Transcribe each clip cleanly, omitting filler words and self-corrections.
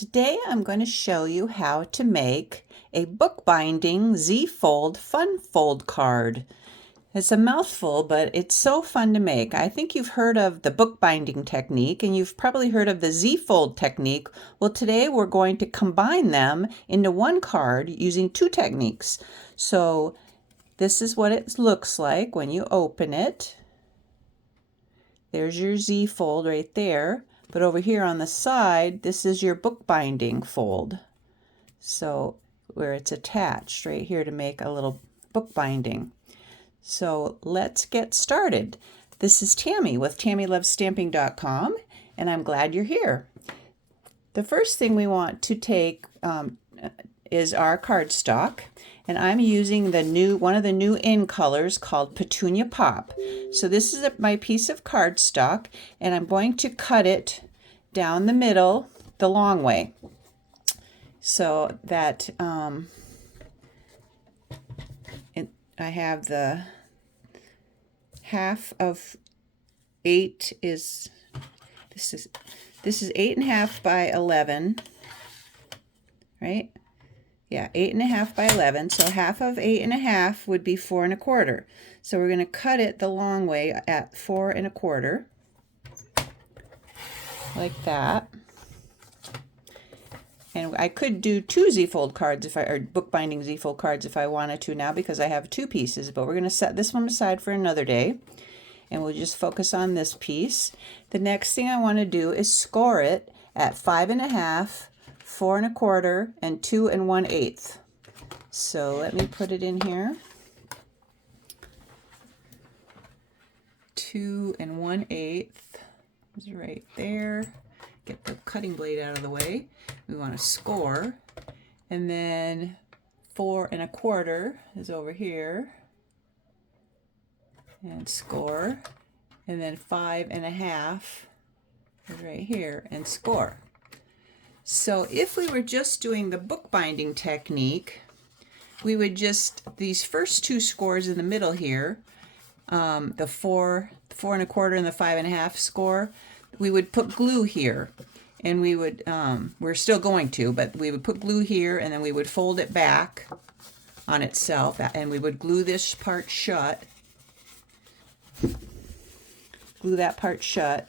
Today I'm going to show you how to make a bookbinding Z-fold fun fold card. It's a mouthful, but it's so fun to make. I think you've heard of the bookbinding technique and you've probably heard of the Z-fold technique. Well, today we're going to combine them into one card using two techniques. So this is what it looks like when you open it. There's your Z-fold right there. But over here on the side, this is your bookbinding fold. So where it's attached right here to make a little bookbinding. So let's get started. This is Tammy with TammyLovesStamping.com, and I'm glad you're here. The first thing we want to take is our cardstock, and I'm using one of the new in colors called Petunia Pop. So this is my piece of cardstock, and I'm going to cut it down the middle the long way, so that I have the half of 8 is this is 8.5 by 11, right? Yeah, 8.5 by 11. So half of 8.5 would be 4 1/4. So we're going to cut it the long way at 4 1/4, like that. And I could do two Z-fold cards or bookbinding Z-fold cards if I wanted to now, because I have two pieces, but we're going to set this one aside for another day, and we'll just focus on this piece. The next thing I want to do is score it at 5 1/2, 4 1/4, and 2 1/8. So let me put it in here. 2 1/8 is right there. Get the cutting blade out of the way. We want to score, and then 4 1/4 is over here, and score, and then 5 1/2 is right here, and score. So if we were just doing the bookbinding technique, we would just, these first two scores in the middle here, the 4 1/4 and the 5 1/2 score, we would put glue here, and we would we're still going to, but we would put glue here, and then we would fold it back on itself, and we would glue this part shut, glue that part shut,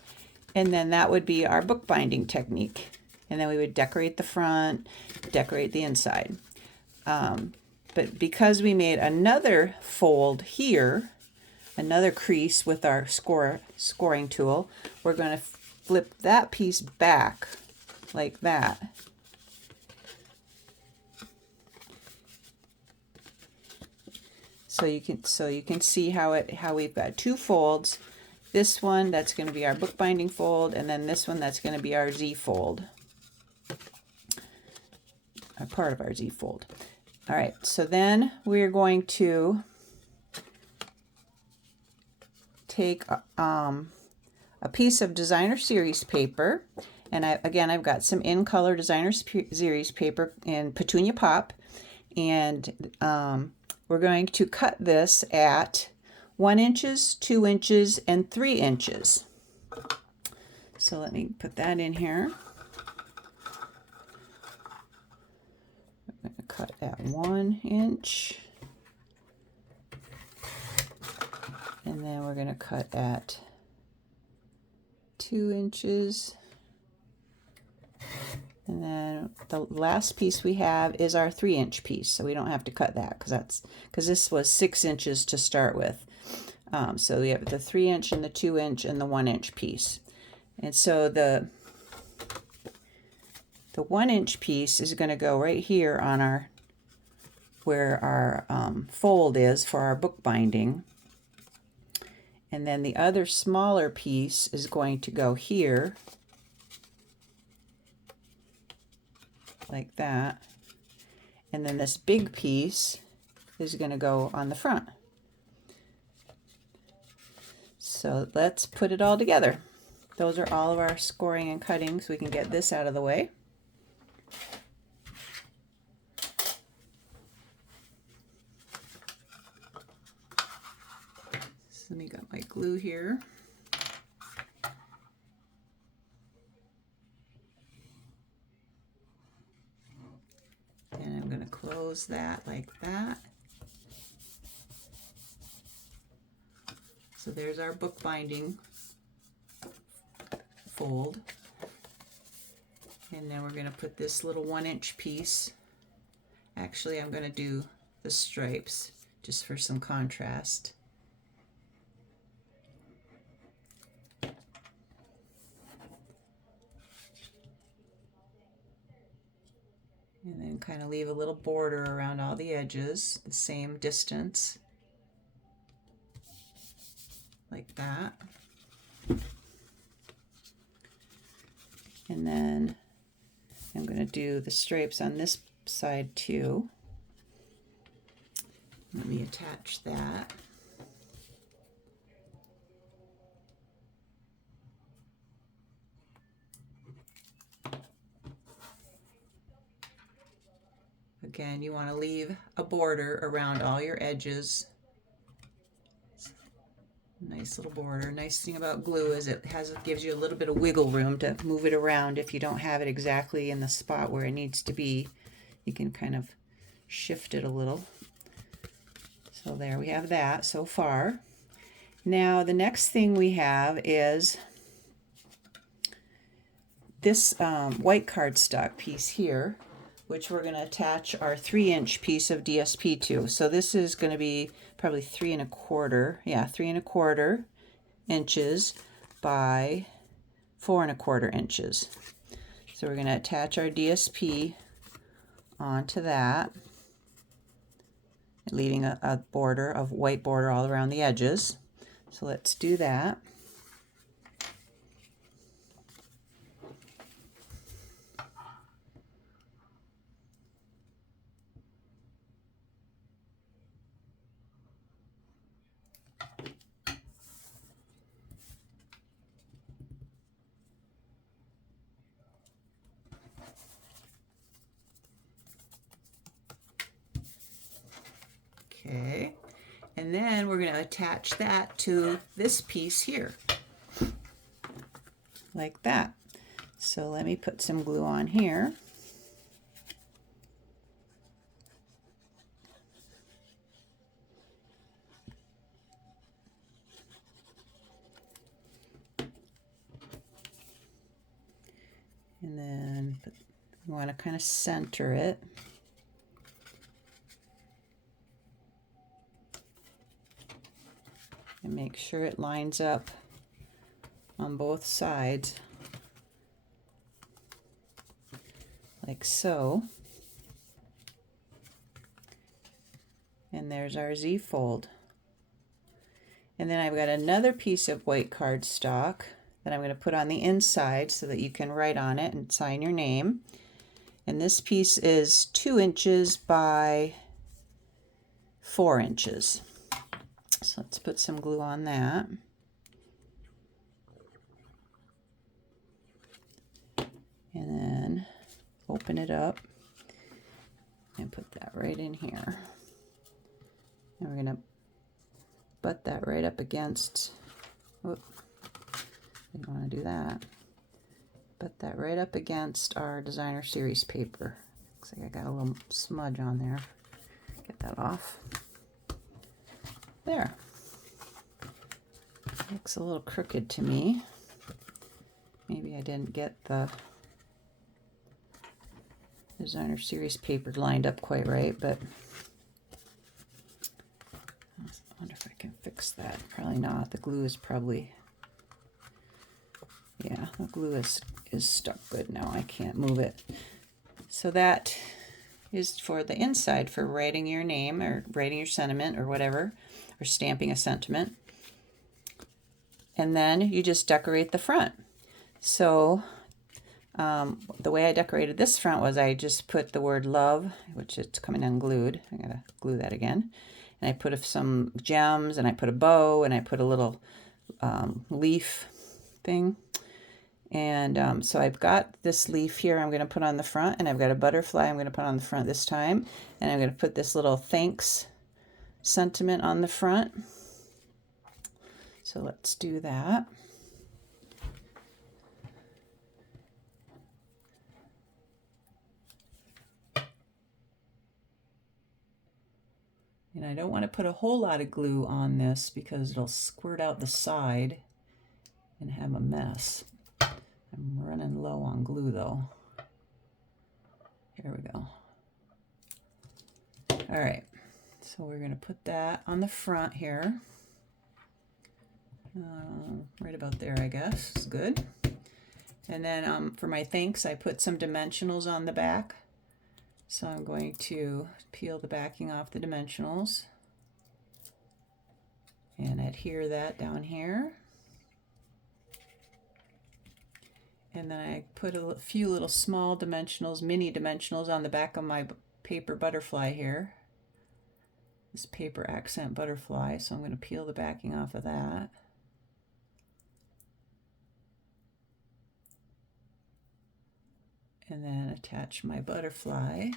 and then that would be our bookbinding technique. And then we would decorate the front, decorate the inside. But because we made another fold here, another crease with our scoring tool, we're going to flip that piece back like that. So you can see how we've got two folds. This one, that's going to be our bookbinding fold, and then this one, that's going to be our Z fold, a part of our Z fold. All right, so then we're going to take a piece of designer series paper, and I've got some in color designer series paper in Petunia Pop, and we're going to cut this at 1 inch, 2 inches, and 3 inches. So let me put that in here. I'm going to cut at 1 inch, and then we're going to cut at 2 inches, and then the last piece we have is our 3 inch piece, so we don't have to cut that because this was 6 inches to start with. So we have the 3 inch and the 2 inch and the 1 inch piece, and so the 1 inch piece is going to go right here on where our fold is for our bookbinding. And then the other smaller piece is going to go here, like that. And then this big piece is going to go on the front. So let's put it all together. Those are all of our scoring and cutting, so we can get this out of the way. So let me got my glue here. close that like that. So there's our bookbinding fold. And then we're going to put this little 1-inch piece. Actually, I'm going to do the stripes just for some contrast. And then kind of leave a little border around all the edges, the same distance, like that. And then I'm going to do the stripes on this side too. Let me attach that. Again, you want to leave a border around all your edges. Nice little border. Nice thing about glue is it gives you a little bit of wiggle room to move it around. If you don't have it exactly in the spot where it needs to be, you can kind of shift it a little. So there we have that so far. Now the next thing we have is this white cardstock piece here, which we're going to attach our 3-inch piece of DSP to. So this is going to be probably 3 1/4, yeah, 3 1/4 inches by 4 1/4 inches. So we're going to attach our DSP onto that, leaving a border of white border all around the edges. So let's do that. Okay, and then we're going to attach that to this piece here, like that. So let me put some glue on here. And then you want to kind of center it. And make sure it lines up on both sides, like so. And there's our Z fold. And then I've got another piece of white cardstock that I'm going to put on the inside so that you can write on it and sign your name. And this piece is 2 inches by 4 inches. So let's put some glue on that. And then open it up and put that right in here. And we're going to butt that right up against, whoop, we don't want to do that. Butt that right up against our designer series paper. Looks like I got a little smudge on there. Get that off. There. Looks a little crooked to me. Maybe I didn't get the designer series paper lined up quite right, but I wonder if I can fix that. Probably not. The glue is probably, yeah, the glue is stuck good now. I can't move it. So that is for the inside, for writing your name or writing your sentiment or whatever, or stamping a sentiment. And then you just decorate the front. So the way I decorated this front was I just put the word love, which it's coming unglued. I gotta glue that again. And I put some gems, and I put a bow, and I put a little leaf thing. And so I've got this leaf here I'm going to put on the front, and I've got a butterfly I'm going to put on the front this time. And I'm going to put this little thanks sentiment on the front. So let's do that. And I don't want to put a whole lot of glue on this because it'll squirt out the side and have a mess. I'm running low on glue though. Here we go. All right, so we're going to put that on the front here. Right about there, I guess. Is good. And then for my thanks, I put some dimensionals on the back. So I'm going to peel the backing off the dimensionals and adhere that down here. And then I put a few little small dimensionals, mini dimensionals on the back of my paper butterfly here. This paper accent butterfly, so I'm going to peel the backing off of that. And then attach my butterfly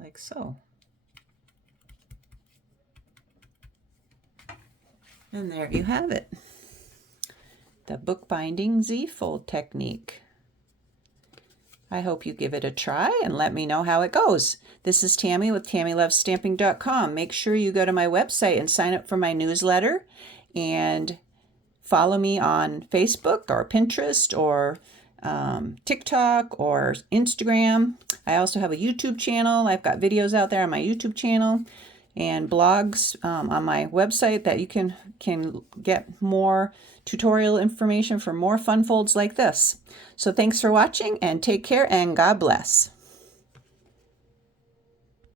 like so. And there you have it. The bookbinding Z-fold technique. I hope you give it a try and let me know how it goes. This is Tammy with TammyLovesStamping.com. Make sure you go to my website and sign up for my newsletter, and follow me on Facebook or Pinterest or TikTok or Instagram. I also have a YouTube channel. I've got videos out there on my YouTube channel and blogs on my website that you can get more tutorial information for more fun folds like this. So thanks for watching and take care and God bless.